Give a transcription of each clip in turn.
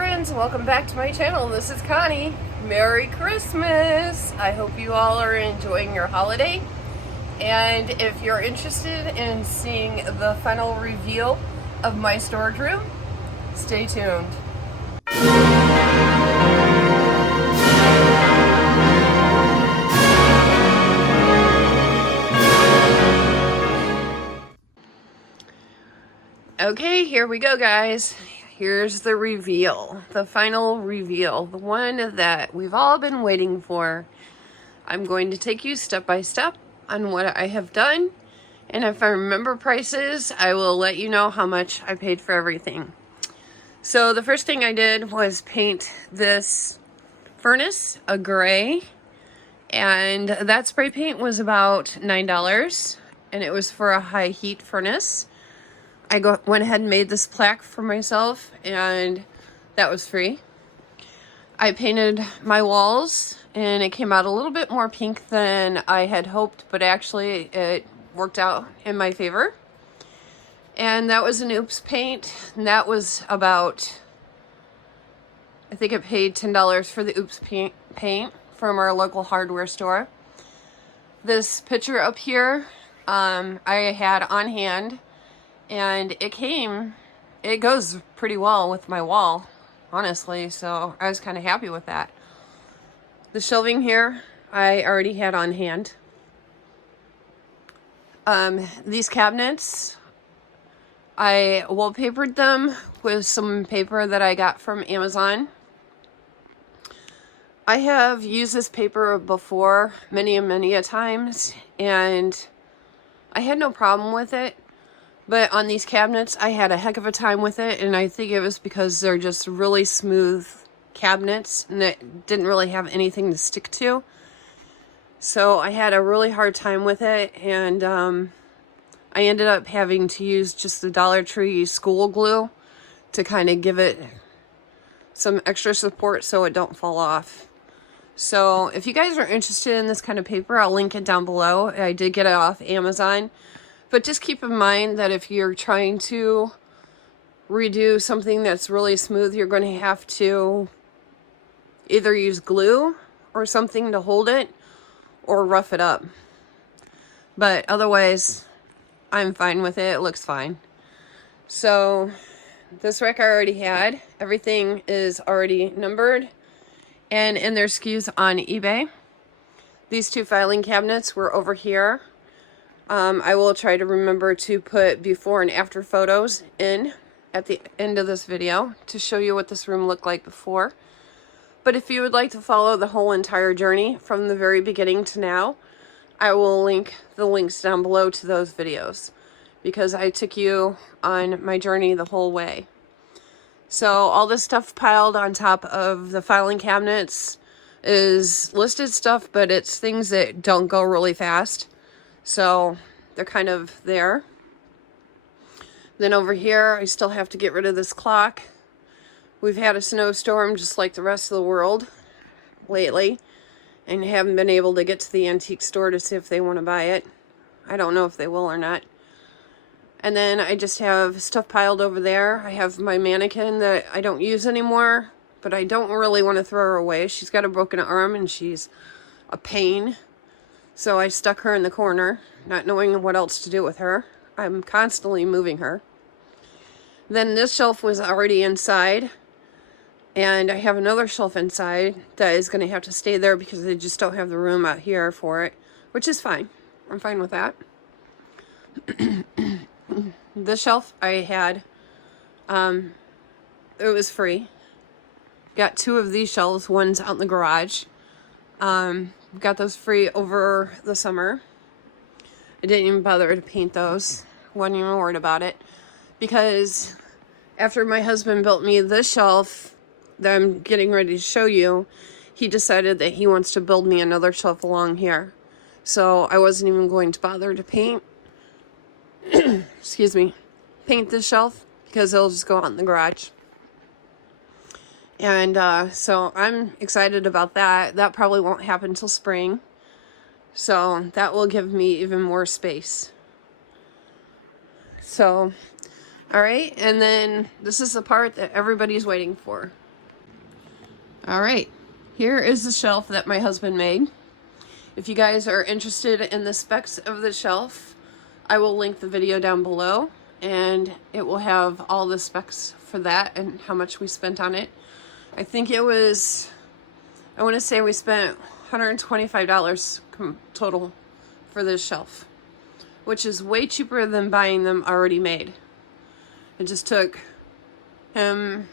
friends, welcome back to my channel. This is Connie. Merry Christmas! I hope you all are enjoying your holiday. And if you're interested in seeing the final reveal of my storage room, stay tuned. Okay, here we go, guys. Here's the reveal, the final reveal, the one that we've all been waiting for. I'm going to take you step by step on what I have done, and if I remember prices, I will let you know how much I paid for everything. So the first thing I did was paint this furnace a gray, and that spray paint was about $9, and it was for a high heat furnace. I went ahead and made this plaque for myself, and that was free. I painted my walls, and it came out a little bit more pink than I had hoped, but actually it worked out in my favor. And that was an Oops paint, and that was about, I think I paid $10 for the Oops paint from our local hardware store. This picture up here, I had on hand, and it goes pretty well with my wall, honestly, so I was kind of happy with that. The shelving here, I already had on hand. These cabinets, I wallpapered them with some paper that I got from Amazon. I have used this paper before many a times, and I had no problem with it. But on these cabinets, I had a heck of a time with it, and I think it was because they're just really smooth cabinets, and it didn't really have anything to stick to. So I had a really hard time with it, and I ended up having to use just the Dollar Tree school glue to kind of give it some extra support so it don't fall off. So if you guys are interested in this kind of paper, I'll link it down below. I did get it off Amazon. But just keep in mind that if you're trying to redo something that's really smooth, you're going to have to either use glue or something to hold it or rough it up. But otherwise, I'm fine with it. It looks fine. So this rack I already had. Everything is already numbered and in their SKUs on eBay. These two filing cabinets were over here. I will try to remember to put before and after photos in at the end of this video to show you what this room looked like before. But if you would like to follow the whole entire journey from the very beginning to now, I will link the links down below to those videos because I took you on my journey the whole way. So all this stuff piled on top of the filing cabinets is listed stuff, but it's things that don't go really fast. So they're kind of there. Then over here, I still have to get rid of this clock. We've had a snowstorm just like the rest of the world lately, and haven't been able to get to the antique store to see if they want to buy it. I don't know if they will or not. And then I just have stuff piled over there. I have my mannequin that I don't use anymore, but I don't really want to throw her away. She's got a broken arm and she's a pain. So I stuck her in the corner, not knowing what else to do with her. I'm constantly moving her. Then this shelf was already inside, and I have another shelf inside that is going to have to stay there because I just don't have the room out here for it, which is fine. I'm fine with that. This shelf I had, it was free. Got two of these shelves, one's out in the garage. Got those free over the summer. I didn't even bother to paint those. Wasn't even worried about it. Because after my husband built me this shelf that I'm getting ready to show you, he decided that he wants to build me another shelf along here. So I wasn't even going to bother to paint, excuse me, paint this shelf because it'll just go out in the garage. And so I'm excited about that. That probably won't happen till spring. So that will give me even more space. So, all right. And then this is the part that everybody's waiting for. All right, here is the shelf that my husband made. If you guys are interested in the specs of the shelf, I will link the video down below, and it will have all the specs for that and how much we spent on it. I think it was, I want to say we spent $125 total for this shelf, which is way cheaper than buying them already made. It just took him,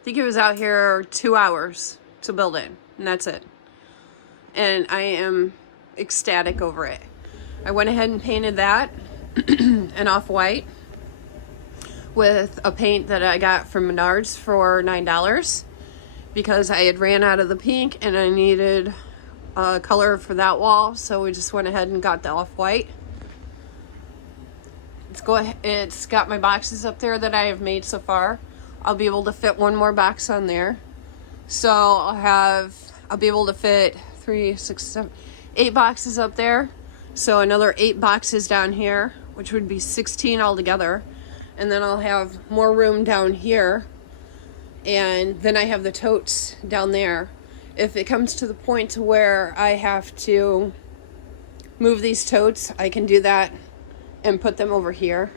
I think he was out here 2 hours to build it, and that's it. And I am ecstatic over it. I went ahead and painted that an off-white with a paint that I got from Menards for $9 because I had ran out of the pink and I needed a color for that wall, so we just went ahead and got the off-white. It's got my boxes up there that I have made so far. I'll be able to fit one more box on there. So I'll be able to fit 3, 6, 7, 8 boxes up there. So another 8 boxes down here, which would be 16 altogether. And then I'll have more room down here. And then I have the totes down there. If it comes to the point to where I have to move these totes, I can do that and put them over here.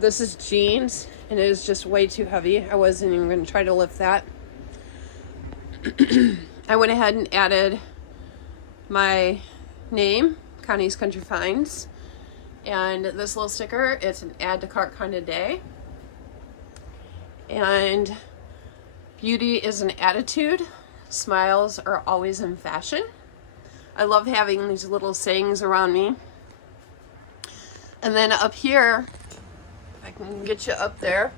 This is jeans, and it is just way too heavy. I wasn't even going to try to lift that. I went ahead and added my name, Connie's Country Finds, and this little sticker, it's an add to cart kind of day. And beauty is an attitude. Smiles are always in fashion. I love having these little sayings around me. And then up here, I can get you up there.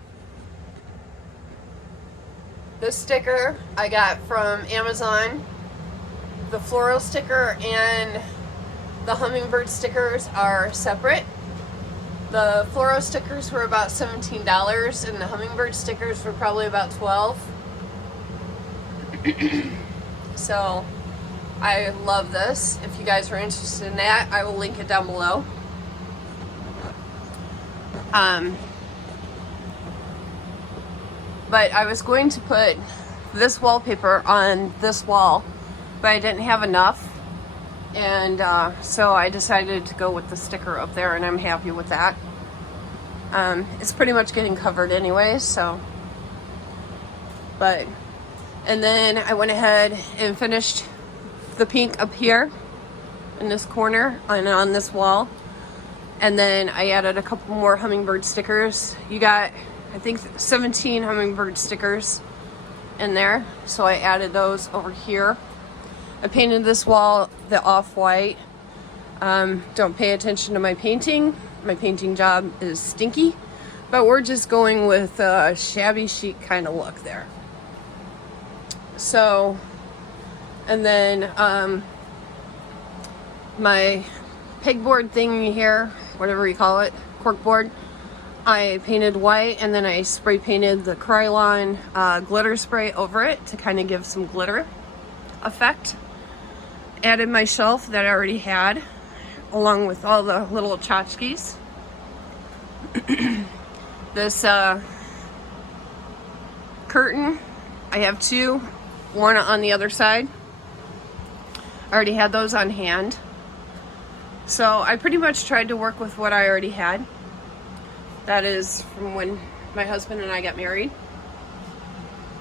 This sticker I got from Amazon. The floral sticker and the hummingbird stickers are separate. The floral stickers were about $17 and the hummingbird stickers were probably about $12. So I love this. If you guys are interested in that, I will link it down below. But I was going to put this wallpaper on this wall, but I didn't have enough, and so I decided to go with the sticker up there, and I'm happy with that. It's pretty much getting covered anyway, so. And then I went ahead and finished the pink up here in this corner and on this wall. And then I added a couple more hummingbird stickers. You got, I think, 17 hummingbird stickers in there. So I added those over here. I painted this wall the off-white. Don't pay attention to my painting. My painting job is stinky. But we're just going with a shabby chic kind of look there. So, and then my pegboard thingy here, whatever you call it, corkboard, I painted white, and then I spray painted the Krylon glitter spray over it to kind of give some glitter effect. Added my shelf that I already had, along with all the little tchotchkes. This curtain, I have 2, one on the other side. I already had those on hand. So I pretty much tried to work with what I already had. That is from when my husband and I got married.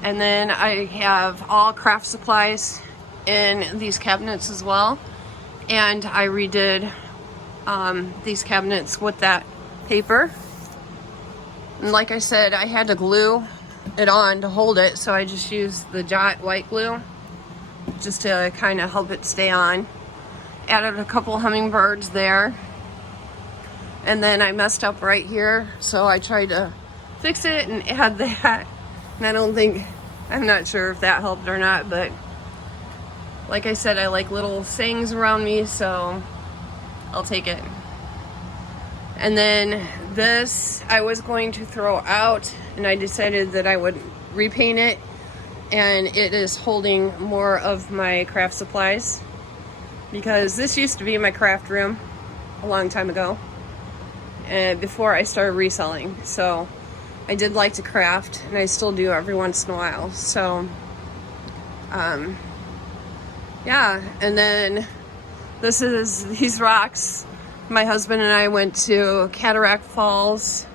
And then I have all craft supplies in these cabinets as well. And I redid these cabinets with that paper. And like I said, I had to glue it on to hold it, so I just used the Jot white glue just to kind of help it stay on. Added a couple hummingbirds there. And then I messed up right here, so I tried to fix it and add that. And I'm not sure if that helped or not, but like I said, I like little sayings around me, so I'll take it. And then this I was going to throw out, and I decided that I would repaint it, and it is holding more of my craft supplies, because this used to be my craft room a long time ago, before I started reselling. So I did like to craft, and I still do every once in a while. So, yeah. And then these rocks. My husband and I went to Cataract Falls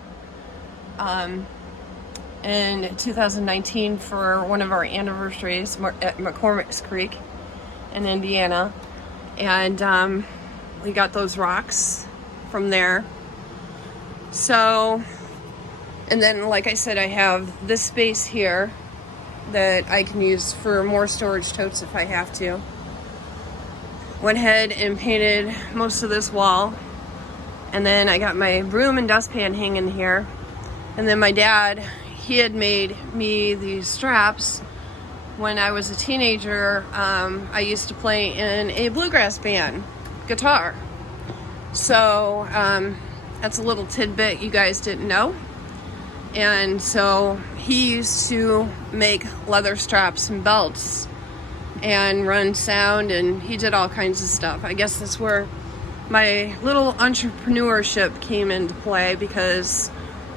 in 2019 for one of our anniversaries at McCormick's Creek in Indiana. And we got those rocks from there. So, and then like I said, I have this space here that I can use for more storage totes if I have to. Went ahead and painted most of this wall. And then I got my broom and dustpan hanging here. And then my dad, he had made me these straps. When I was a teenager, I used to play in a bluegrass band, guitar. So that's a little tidbit you guys didn't know. And so he used to make leather straps and belts and run sound, and he did all kinds of stuff. I guess that's where my little entrepreneurship came into play, because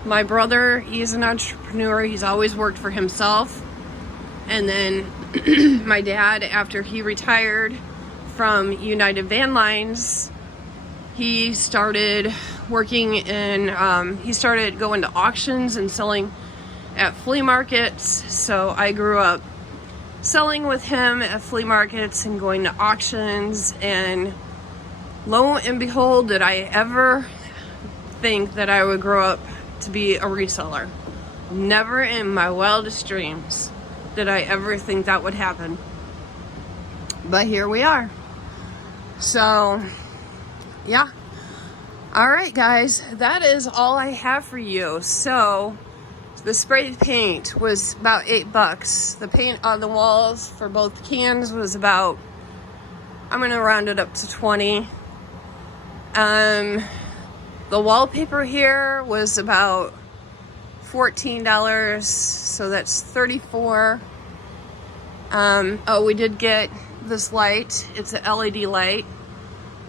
my brother, he's an entrepreneur. He's always worked for himself. And then my dad, after he retired from United Van Lines, he started working in, he started going to auctions and selling at flea markets. So I grew up selling with him at flea markets and going to auctions, and lo and behold, did I ever think that I would grow up to be a reseller. Never in my wildest dreams did I ever think that would happen. But here we are. So, yeah. All right, guys, that is all I have for you. So, the spray paint was about $8. The paint on the walls for both cans was about, I'm gonna round it up to 20. The wallpaper here was about $14, so that's $34. Oh, we did get this light. It's an LED light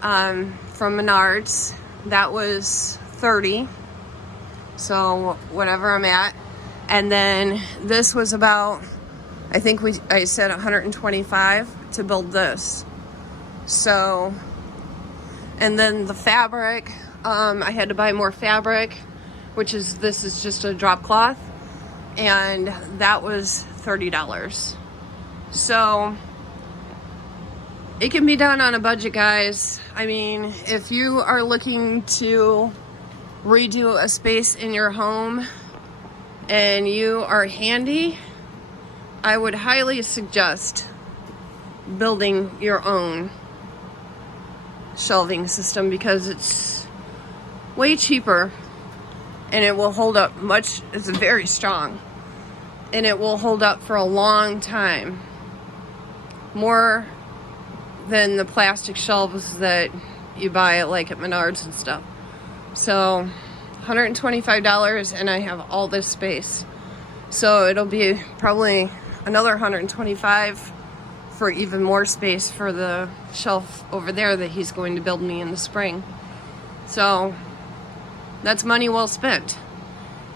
from Menards. That was $30. So whatever I'm at. And then this was about, I think I said $125 to build this. So, and then the fabric, I had to buy more fabric, this is just a drop cloth, and that was $30. So it can be done on a budget, guys. I mean, if you are looking to redo a space in your home and you are handy, I would highly suggest building your own shelving system, because it's way cheaper and it will hold up it's very strong, and it will hold up for a long time, more than the plastic shelves that you buy like at Menards and stuff. So $125, and I have all this space. So it'll be probably another $125 for even more space for the shelf over there that he's going to build me in the spring. So that's money well spent.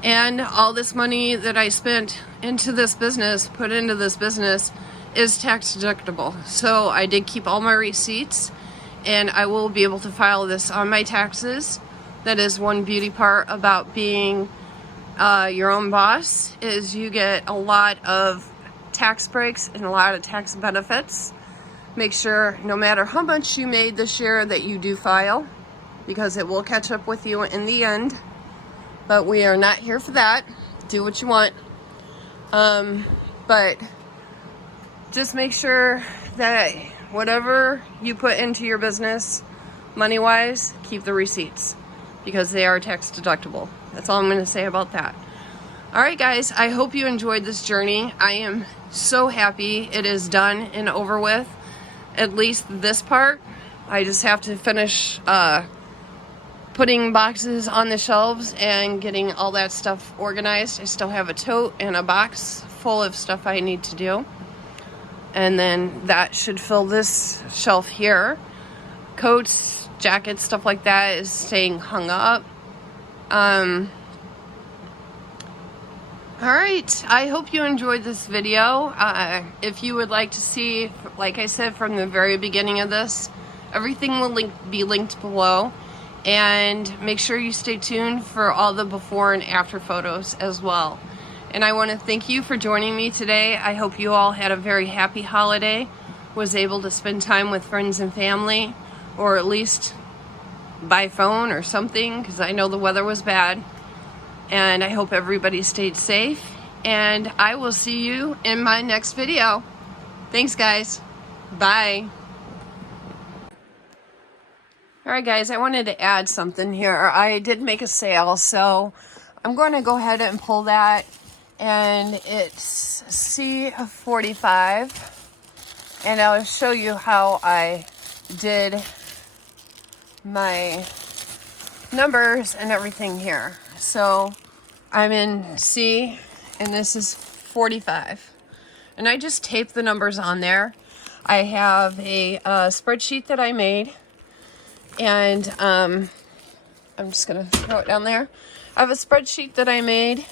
And all this money that I spent into this business, put into this business, is tax deductible. So I did keep all my receipts, and I will be able to file this on my taxes. That is one beauty part about being your own boss, is you get a lot of tax breaks and a lot of tax benefits. Make sure no matter how much you made this year that you do file, because it will catch up with you in the end. But we are not here for that. Do what you want. But just make sure that whatever you put into your business, money-wise, keep the receipts, because they are tax deductible. That's all I'm going to say about that. All right, guys, I hope you enjoyed this journey. I am so happy it is done and over with, at least this part. I just have to finish putting boxes on the shelves and getting all that stuff organized. I still have a tote and a box full of stuff I need to do. And then that should fill this shelf here. Coats, jackets, stuff like that is staying hung up. Alright, I hope you enjoyed this video. If you would like to see, like I said from the very beginning of this, everything will be linked below. And make sure you stay tuned for all the before and after photos as well. And I want to thank you for joining me today. I hope you all had a very happy holiday, was able to spend time with friends and family, or at least by phone or something, because I know the weather was bad. And I hope everybody stayed safe, and I will see you in my next video. Thanks, guys. Bye. Alright guys, I wanted to add something here. I did make a sale, so I'm going to go ahead and pull that, and it's C45, and I'll show you how I did my numbers and everything here. So I'm in C, and this is 45, and I just taped the numbers on there. I have a spreadsheet that I made, and I'm just gonna throw it down there. I have a spreadsheet that I made,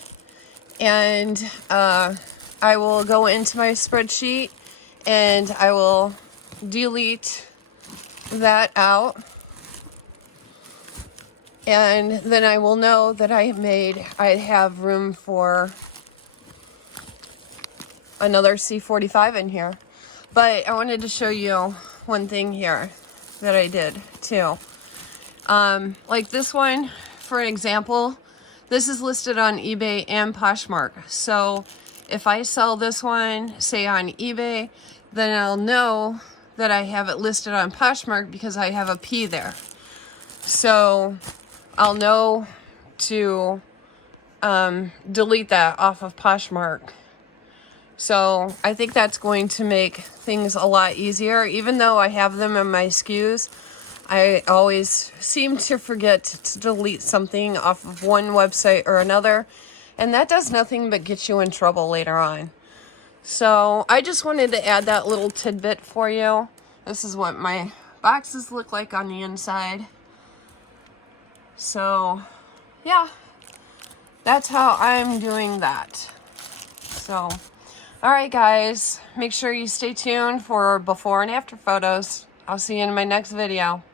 and I will go into my spreadsheet and I will delete that out. And then I will know that I have room for another C45 in here. But I wanted to show you one thing here that I did too. Like this one, for example, this is listed on eBay and Poshmark. So if I sell this one, say on eBay, then I'll know that I have it listed on Poshmark because I have a P there. So I'll know to delete that off of Poshmark. So I think that's going to make things a lot easier. Even though I have them in my SKUs, I always seem to forget to delete something off of one website or another, and that does nothing but get you in trouble later on. So I just wanted to add that little tidbit for you. This is what my boxes look like on the inside. So, yeah, that's how I'm doing that. So, alright guys, make sure you stay tuned for before and after photos. I'll see you in my next video.